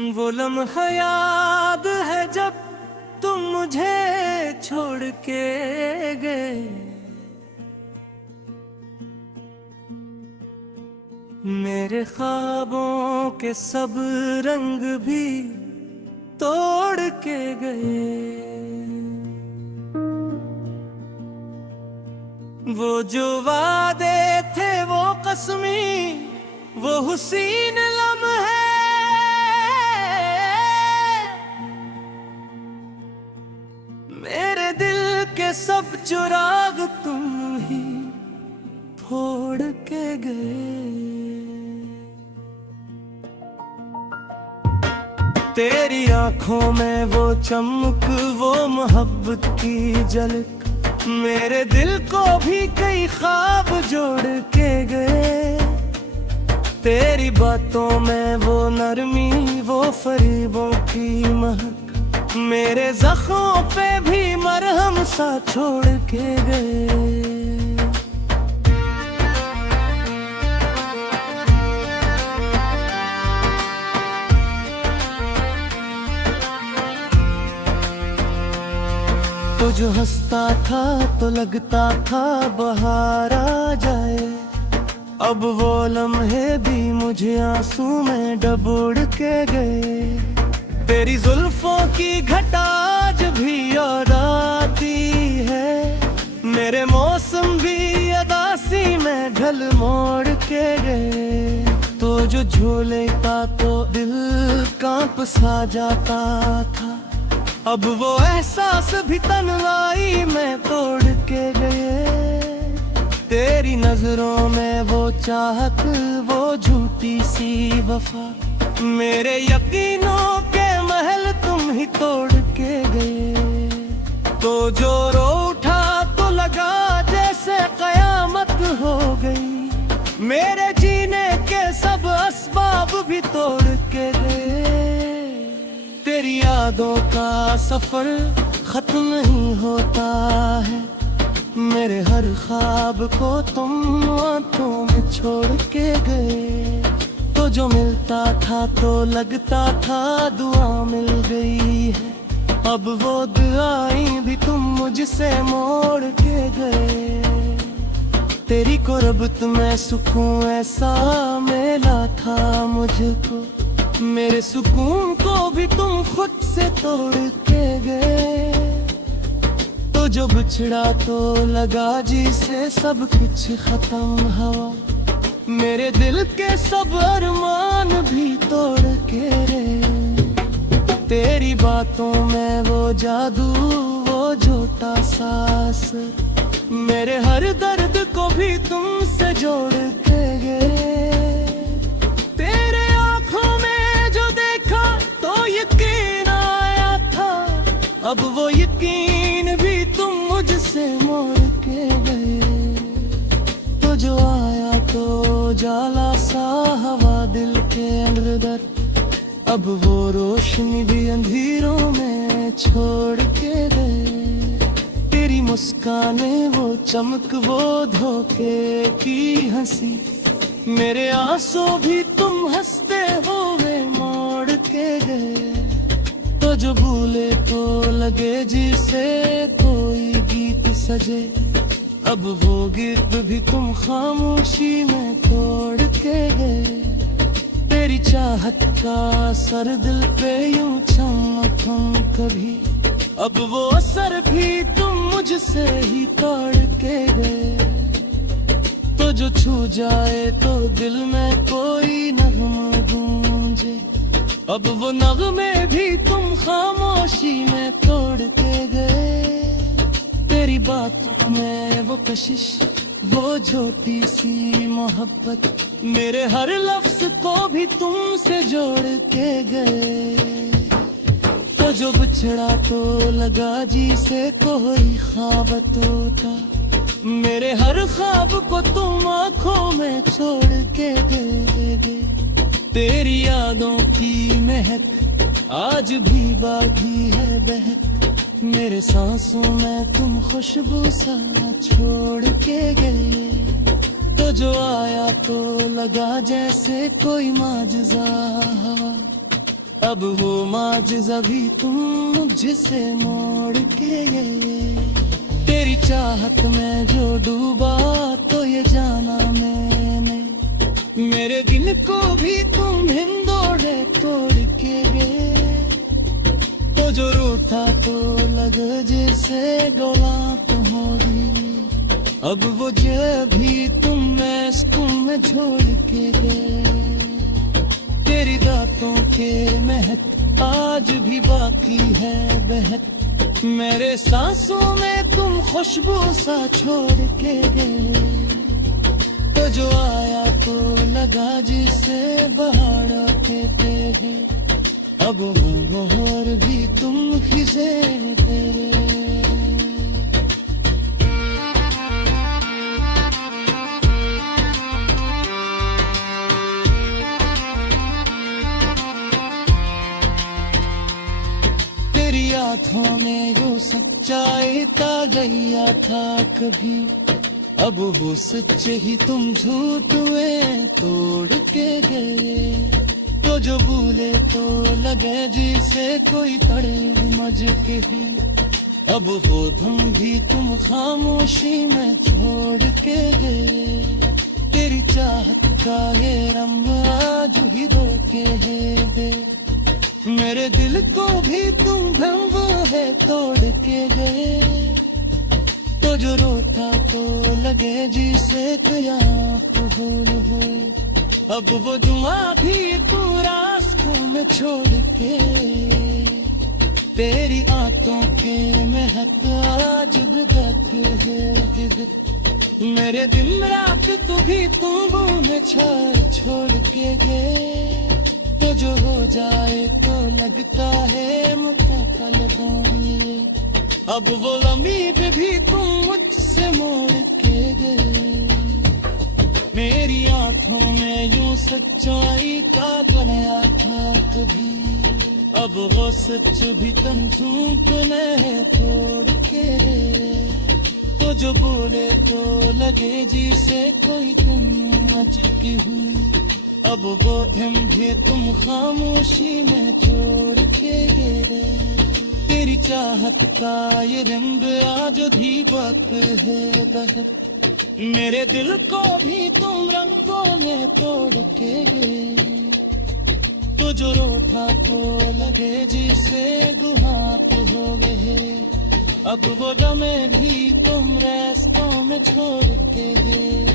वो लम्हा याद है जब तुम मुझे छोड़ के गए। मेरे ख्वाबों के सब रंग भी तोड़ के गए। वो जो वादे थे वो कसमी, वो हुसीन लम्हे मेरे दिल के सब चिराग तुम ही फोड़ के गए। तेरी आंखों में वो चमक, वो मोहब्बत की झलक मेरे दिल को भी कई ख्वाब जोड़ के गए। तेरी बातों में वो नरमी, वो फरीबों की महक मेरे जख्मों पे भी मरहम सा छोड़ के गए। तो जो हंसता था तो लगता था बहार आ जाए, अब वो लम्हे भी मुझे आंसू में डबोड़ के गए। तेरी जुल्फों की घटा आज भी और आती है, मेरे मौसम भी अदासी में ढल मोड़ के गए। तो जो झूले का तो दिल कांप सा जाता था, अब वो एहसास भी तन्हाई में तोड़ के गए। तेरी नजरों में वो चाहत, वो झूठी सी वफा मेरे यकीनों के महल तुम ही तोड़ के गए। तो जो रो उठा तो लगा जैसे कयामत हो गई, मेरे जीने के सब असबाब भी तोड़ के गए। तेरी यादों का सफर खत्म नहीं होता है, मेरे हर ख्वाब को तुम आंखों में छोड़ के गए। तो जो मिलता था तो लगता था दुआ मिल गई है, अब वो दुआएं भी तुम मुझसे मोड़ के गए। तेरी कुर्बत में सुकून ऐसा मिला था मुझको, मेरे सुकून को भी तुम खुद से तोड़ के गए। तो जो बिछड़ा तो लगा जी से सब कुछ खत्म हुआ, मेरे दिल के सब अरमान भी तोड़ के गए। तेरी बातों में वो जादू, वो झूठा सांस मेरे हर दर्द को भी तुमसे जोड़ के गए। अब वो यकीन भी तुम मुझसे मोड़ के गए। तो जो आया तो जाला सा हवा दिल के अंदर, अब वो रोशनी भी अंधेरों में छोड़ के गए। तेरी मुस्काने वो चमक, वो धोखे की हंसी मेरे आंसू भी तुम हंसते हुए मोड़ के गए। तो जो भूले तो लगे जिसे कोई गीत सजे, अब वो गीत भी तुम खामोशी में तोड़ के गए। तेरी चाहत का असर दिल पे यूं थम कभी, अब वो असर भी तुम मुझसे ही तोड़ के गए। तो जो छू जाए तो दिल में कोई नगमा गूंजे, अब वो नगमे भी तुम खामोशी में तोड़ के गए। तेरी बात में वो कशिश, वो छोटी सी मोहब्बत मेरे हर लफ्ज को भी तुमसे जोड़ के गए। तो जो बिछड़ा तो लगा जी से कोई ख्वाब टूटा, मेरे हर ख्वाब को तुम आंखों में छोड़ के गए। तेरी यादों की महक आज भी बाकी है बहक, मेरे सांसों में तुम खुशबू सा छोड़ के गए। तो जो आया तो लगा जैसे कोई माजज़ा, अब वो माजिज़ा भी तुम मुझसे मोड़ के गए। तेरी चाहत में जो डूबा तो ये जाना मैंने, मेरे दिल को भी तुम हिंदोड़े तोड़ के गए। तो जो रूठा तो लगे जैसे गौलात होगी, अब वो जो भी तुम स्कूल में छोड़ के गए। तेरी दांतों के महक आज भी बाकी है बहक, मेरे सांसों में तुम खुशबू सा छोड़ के गए। तो जो आया तो लगा जिसे बहाड़ा कहते हैं, अब वो मोहर भी तुम खिसे तेरे। तेरी आँखों में जो सच्चाई था गया था कभी, अब वो सच ही तुम झूठ में तोड़ के गए। तो जो भूले तो लगे जिसे कोई तड़े मज के ही, अब वो धुम भी तुम खामोशी में छोड़ के गए। तेरी चाहत का ये रंग आज ही रोके है दे, मेरे दिल को भी तुम भ्रम है तोड़ के गए। तो जो रोता तो लगे जिसे कयामत भूल हुए, अब वो जुआ भी पूरा स्कूल में छोड़ के। तेरी आंखों के महक आज भुगत है दिल, मेरे दिन रात तू भी तुम में छोड़ के गए। तो जो हो जाए तो लगता है मुकम्मल होंगे, अब वो उम्मीद भी तुम मुझसे मोड़ के गए। मेरी आँखों में यूं सच्चाई का गया था कभी, अब वो सच भी तुम झूठने तोड़ के गए। तो जो बोले तो लगे जिसे कोई तुम मचकी हुई, अब वो भी तुम खामोशी में छोड़ के गए। तेरी चाहत का ये रंग आज भी वक्त है बहक, मेरे दिल को भी तुम रंगों में तोड़ के गए। तो जो रोता तो लगे जिसे गुहात हो गए, अब वो गमे भी तुम रास्तों में छोड़ के गए।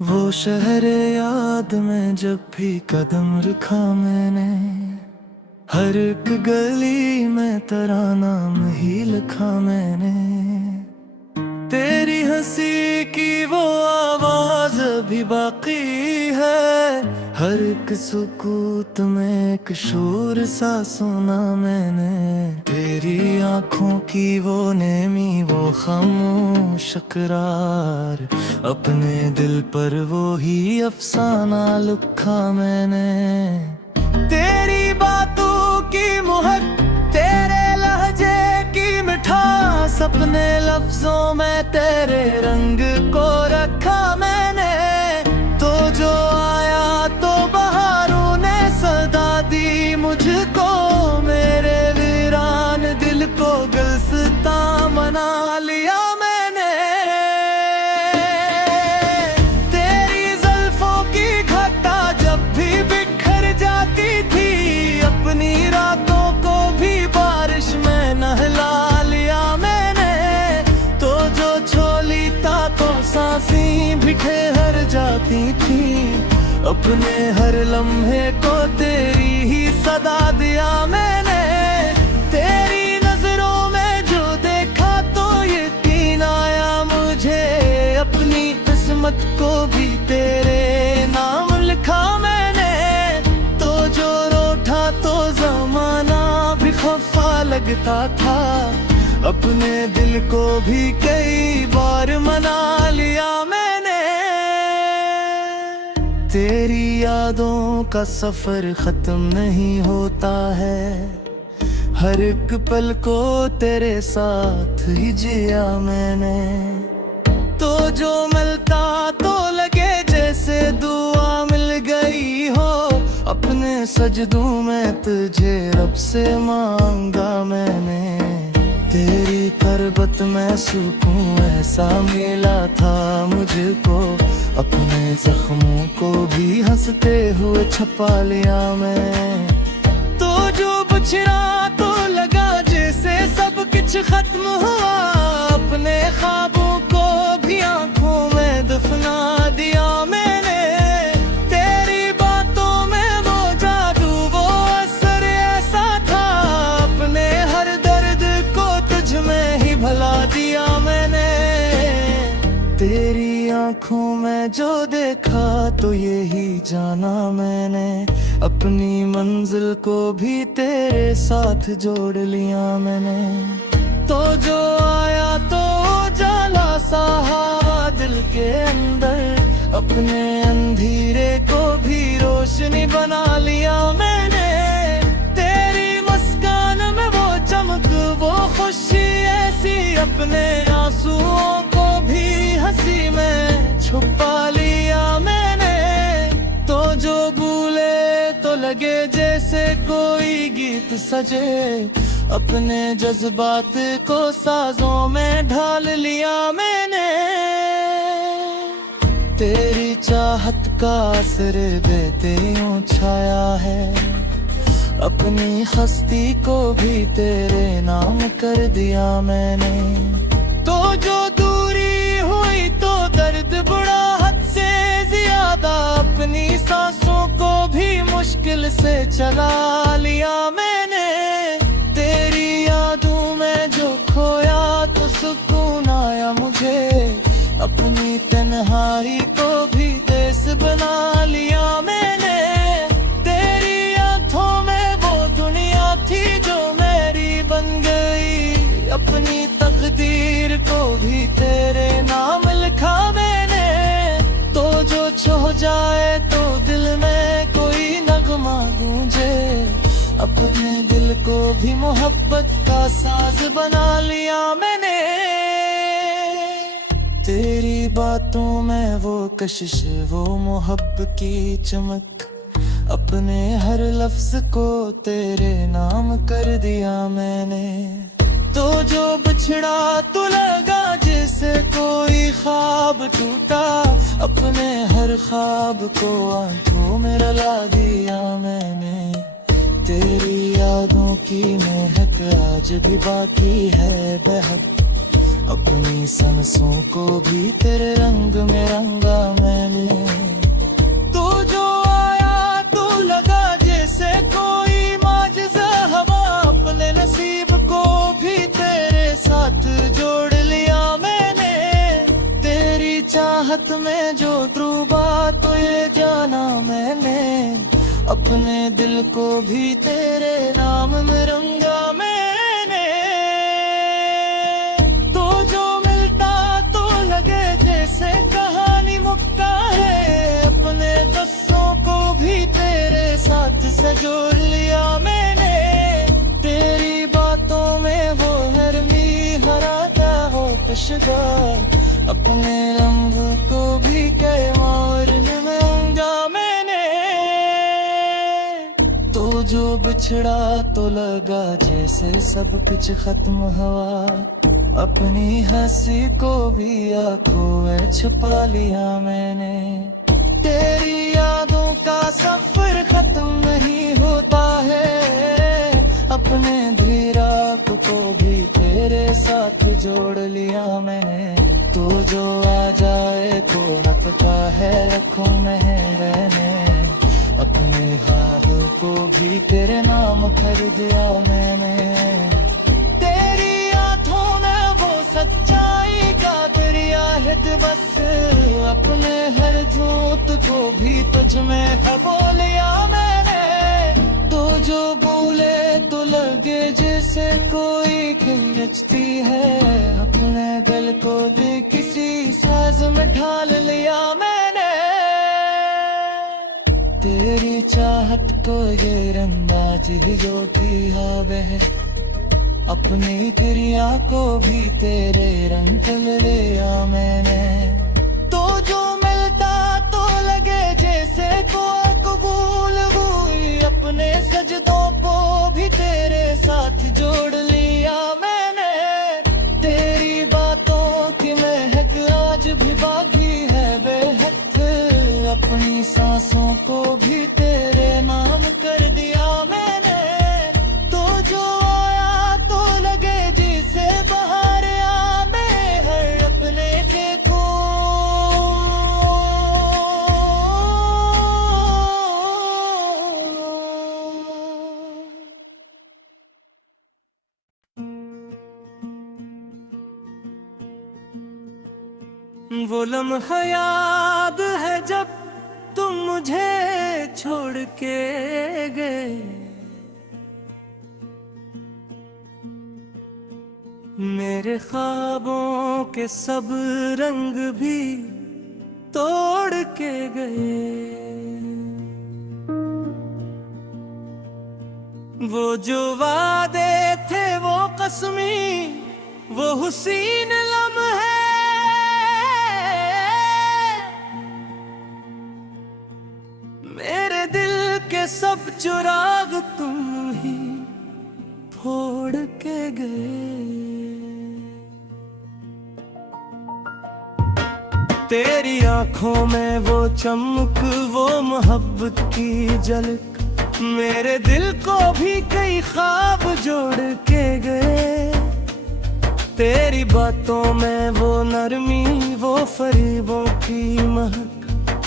वो शहर याद में जब भी कदम रखा मैंने, हर एक गली में तेरा नाम ही लिखा मैंने। तेरी हंसी की वो आवाज भी बाकी है, हर एक सुकूत में एक शोर सा सुना मैंने। तेरी आँखों की वो नेमी वो खामोश इकरार, अपने दिल पर वो ही अफसाना लिखा मैंने। तेरी बातों की महक, तेरे लहजे की मिठास, अपने लफ्जों में तेरे रंग को रखा मैंने। तो जो आया तो बहारों ने सदा दी मुझको, मेरे वीरान दिल को गुलसिता बना लिया मैंने। तेरी जुल्फों की घटा जब भी बिखर जाती थी, अपनी रातों को भी बारिश में नहला लिया मैंने। तो जो छोली ताकों सांसें भी ठहर जाती थी, अपने हर लम्हे को तेरी ही सदा दिया मैंने। तेरी नजरों में जो देखा तो यकीन आया मुझे, अपनी किस्मत को भी तेरे नाम लिखा मैंने। तो जो रोठा तो जमाना भी खफा लगता था, अपने दिल को भी कई बार मना लिया मैंने। तेरी यादों का सफर खत्म नहीं होता है, हर एक पल को तेरे साथ ही जिया मैंने। तो जो मिलता तो लगे जैसे दुआ मिल गई हो। अपने सजदों में तुझे रब से मांगा मैंने, तेरी पर्वत में सुकून ऐसा मिला था मुझको। अपने जख्मों को भी हंसते हुए छुपा लिया मैं। तो जो बछड़ा तो लगा जैसे सब कुछ खत्म हुआ। अपने ख्वाबों को भी आंखों में दफना दिया मैंने। तेरी बातों में वो जादू वो असर ऐसा था। अपने हर दर्द को तुझ में ही भुला दिया मैंने। तेरी आंखों में जो देखा तो यही जाना मैंने। अपनी मंजिल को भी तेरे साथ जोड़ लिया मैंने। तो जो आया तो जाला सा हवा दिल के अंदर। अपने अंधेरे को भी रोशनी बना लिया मैंने। तेरी मुस्कान में वो चमक वो खुशी ऐसी। अपने आंसुओं को भी हंसी में छुपा लिया मैंने। तो जो भूले तो लगे जैसे कोई गीत सजे। अपने जज्बात को साजों में ढाल लिया मैंने। तेरी चाहत का असर देते यूं छाया है। अपनी हस्ती को भी तेरे नाम कर दिया मैंने। तो जो दूरी हुई तो दर्द बड़ा हद से ज्यादा। अपनी सांसों को भी मुश्किल से चला लिया मैंने। तेरी यादों में जो खोया तो सुकून आया मुझे। अपनी तन्हाई को भी देश बना लिया मैंने। तेरी आंखों में वो दुनिया थी जो मेरी बन गई। अपनी तकदीर को भी तेरे नाम लिखा मैंने। तो जो छो जाए तो दिल में कोई नगमा गूंजे। अपने दिल को भी मोहब्बत का साज बना लिया मैंने। तेरी बातों में वो कशिश वो मोहब्बत की चमक। अपने हर लफ्ज को तेरे नाम कर दिया मैंने। तो जो बिछड़ा तो लगा जैसे कोई ख्वाब टूटा। अपने हर ख्वाब को आंखों में रला दिया मैंने। तेरी यादों की महक आज भी बाकी है बहक। अपनी सांसों को भी तेरे रंग में रंगा मैंने। तो जो आया तो लगा जैसे कोई माजिज़ा हवा। अपने नसीब को भी तेरे साथ जोड़ लिया मैंने। तेरी चाहत में जो डूबा तो ये जाना मैंने। अपने दिल को भी तेरे नाम में रंगा मैंने। तो जो मिलता तो लगे जैसे कहानी मुक्का है। अपने किस्सों को भी तेरे साथ से जोड़ लिया मैंने। तेरी बातों में वो हरमी हराता हो कशगार। अपने लम्हों को भी कैमार में होंगा मैंने। तो जो बिछड़ा तो लगा जैसे सब कुछ खत्म हुआ। अपनी हंसी को भी आंखों में छुपा लिया मैंने। तेरी यादों का सफर खत्म नहीं होता है। अपने धीरा को भी तेरे साथ जोड़ लिया मैंने। तो जो आ जाए तो रखता है रखूं मैं रहने। अपने हाथ को भी तेरे नाम कर दिया मैंने। तेरी आंखों में वो सच्चाई का दरिया है बस। अपने हर झूठ को भी तुझ में खबो लिया मैंने। तो जो बोले तो लगे जैसे कोई खिलचती है। अपने दिल को भी किसी साज में ढाल लिया मैंने। तेरी चाहत को ये रंगबाजी जो थी हाँ बह। अपनी क्रिया को भी तेरे रंग ढल लिया मैंने। तो जो मिलता तो लगे जैसे कोई कबूल हुई, अपने सजदों को भी तेरे साथ जोड़ लिया मैंने। तेरी बातों की महक आज भी बाकी है बेहद, अपनी सांसों को भी तेरे नाम कर दिया मैंने। तो जो आया तो लगे जिसे बाहर आ, मैं हर अपने देखो। वो लम्हा याद है जब तुम मुझे छोड़ के गए, मेरे ख्वाबों के सब रंग भी तोड़ के गए। वो जो वादे थे वो कसमी, वो हुसीन लम्हे, मेरे दिल के सब चिराग तुम ही फोड़ के गए। तेरी आंखों में वो चमक, वो मोहब्बत की झलक, मेरे दिल को भी कई ख्वाब जोड़ के गए। तेरी बातों में वो नरमी, वो फरीबों की महक,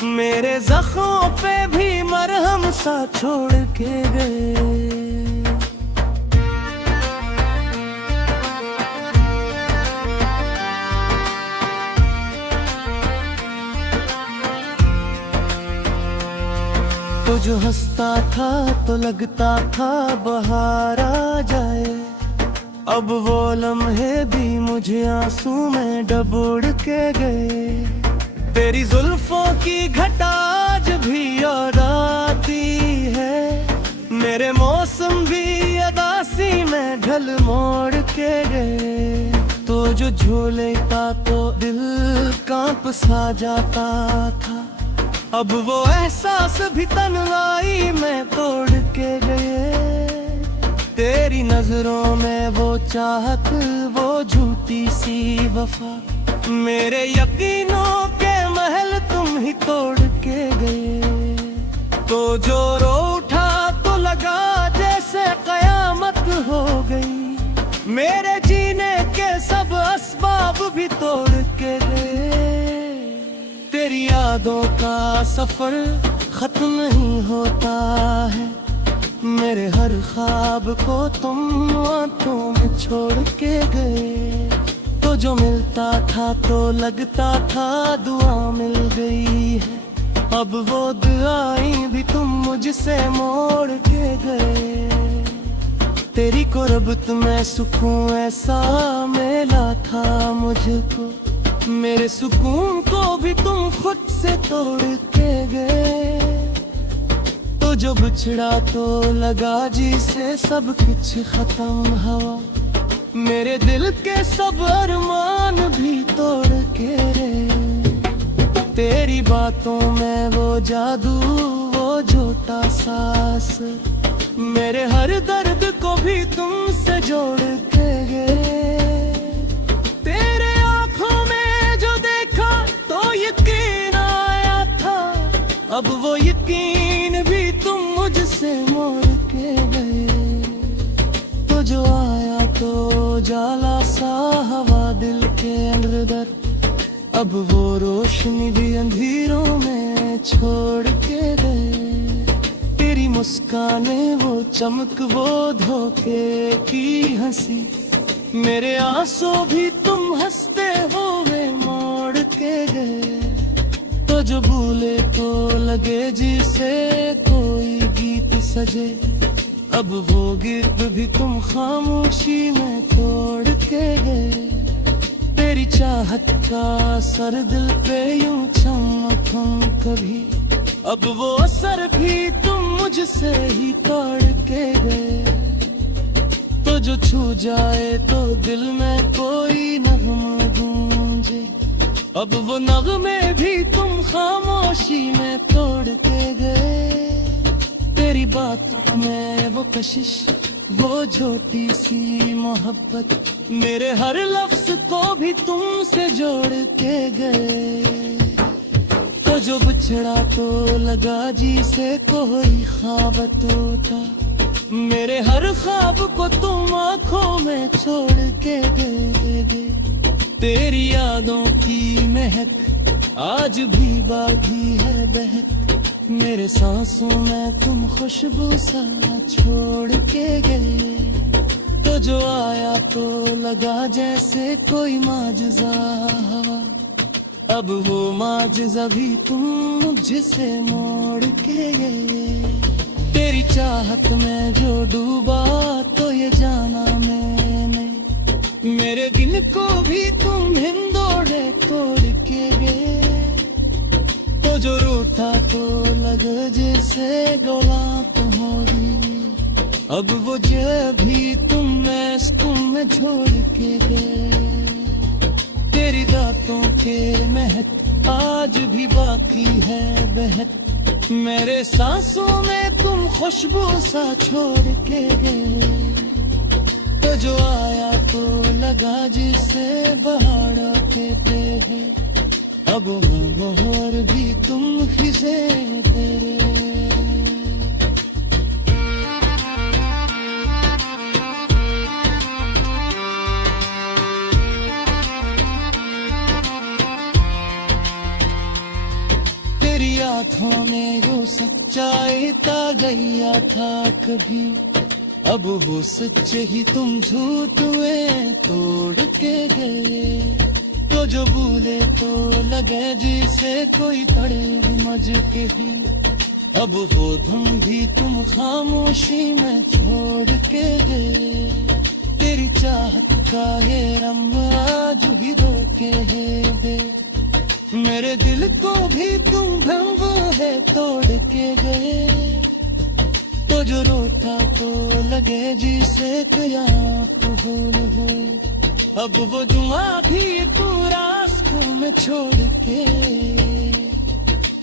मेरे जख्मों पे भी मरहम सा छोड़ के गए। तो जो हंसता था तो लगता था बहार आ जाए, अब वो लम्हे भी मुझे आंसू में डबोड़ के गए। तेरी जुल्फों की घटा आज भी और आती है, मेरे मौसम भी अदासी में ढल मोड़ के गए। तो जो झूले का तो दिल कांप सा जाता था, अब वो एहसास भी तन्हाई में तोड़ के गए। तेरी नजरों में वो चाहत, वो झूठी सी वफा, मेरे यकीनों के महल तुम ही तोड़ के गए। तो जो रो उठा तो लगा जैसे कयामत हो गई, मेरे जीने के सब असबाब भी तोड़ के गए। तेरी यादों का सफर खत्म नहीं होता है, मेरे हर ख्वाब को तुम आंखों में छोड़ के गए। तो जो मिलता था तो लगता था दुआ मिल गई है, अब वो दुआएं भी तुम मुझसे मोड़ के गए। तेरी कुर्बत में सुकून ऐसा मिला था मुझको, मेरे सुकून को भी तुम खुद से तोड़ के गए। तो जो बिछड़ा तो लगा जी से सब कुछ खत्म हुआ, मेरे दिल के सब अरमान भी तोड़ के गए। तेरी बातों में वो जादू, वो झूठा सांस, मेरे हर दर्द को भी तुमसे जोड़ के गए। तेरे आंखों में जो देखा तो यकीन आया था, अब वो यकीन भी तुम मुझसे मोड़ के गए। तो जो आया तो जाला सा हवा दिल के अंदर, अब वो रोशनी भी अंधेरों में छोड़ के गए। तेरी मुस्काने वो चमक, वो धोखे की हंसी, मेरे आंसू भी तुम हंसते हुए मोड़ के गए। तो जो भूले तो लगे जिसे कोई गीत सजे, अब वो गीत भी तुम खामोशी में तोड़ के गए। तेरी चाहत का सर दिल पे यूं चमकूं कभी, अब वो सर भी तुम मुझसे ही तोड़ के गए। तो तो जो छू जाए तो दिल में कोई नगमा गूंजे। अब वो नगमे भी तुम खामोशी में तोड़ के गए। तेरी बातों में वो कशिश, वो छोटी सी मोहब्बत, मेरे हर लफ्ज को भी तुमसे जोड़ के गए। तो जो बिछड़ा तो लगा जी से कोई ख्वाब टूटा, मेरे हर ख्वाब को तुम आंखों में छोड़ के गए। तेरी यादों की महक आज भी बाकी है बहक, मेरे सांसों में तुम खुशबू सा छोड़ के गए। तो जो आया तो लगा जैसे कोई माजज़ा, अब वो माजज़ा भी तुम मुझसे मोड़ के गए। तेरी चाहत में जो डूबा तो ये जाना मैंने, मेरे दिल को भी तुम हिंदोड़े तोड़ के गए। तो जो रूठा तो लगे जैसे गुलाब होगी, अब वो जो भी तुम में छोड़ के गए। तेरी दांतों के महक आज भी बाकी है बहक, मेरे सांसों में तुम खुशबू सा छोड़ के गए। तो जो आया तो लगा जिसे बहाड़ा कहते हैं, अब मोहर भी तुम खिसे तेरे। तेरी आँखों में जो सच्चाई ता गया था कभी, अब वो सच ही तुम झूठ में तोड़ के गए। तो जो भूले तो लगे जिसे कोई पड़े मज के ही, अब वो धुम भी तुम खामोशी में छोड़ के गए। तेरी चाहत का ये रंग आज ही धोखे दे, मेरे दिल को भी तुम भंग है तोड़ के गए। तो जो रोता तो लगे जिसे कयामत भूल हुए, अब वो जुआ भी पूरा स्कूल में छोड़ के।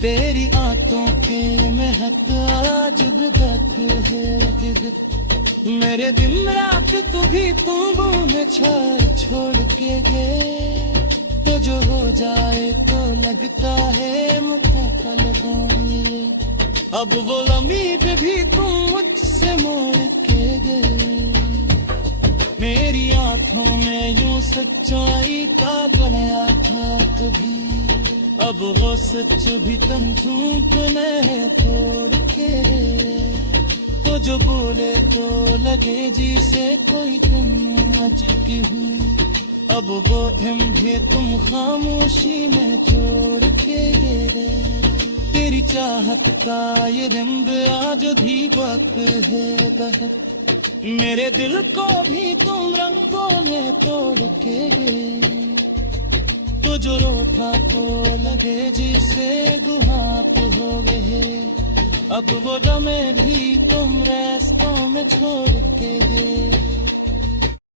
तेरी आंखों के महक आज भी तक है, मेरे दिन रात तू भी तुम में छोड़ के गए। तो जो हो जाए तो लगता है मुकम्मल होंगे, अब वो उम्मीद भी तुम मुझसे मोड़ के गए। मेरी आँखों में यूं सच्चाई का गया था कभी, अब वो सच भी तुम झूठने तोड़ के गए। तो जो बोले तो लगे जिसे कोई तुम आज की हुई, अब वो हम भी तुम खामोशी में छोड़ के गए। तेरी चाहत का ये रंग आज भी वक्त है बहक, मेरे दिल को भी तुम रंगों में तोड़ के गए। तो जो रोता तो लगे जिसे गुहात हो गए, अब वो दमे भी तुम रास्तों में छोड़ के गए।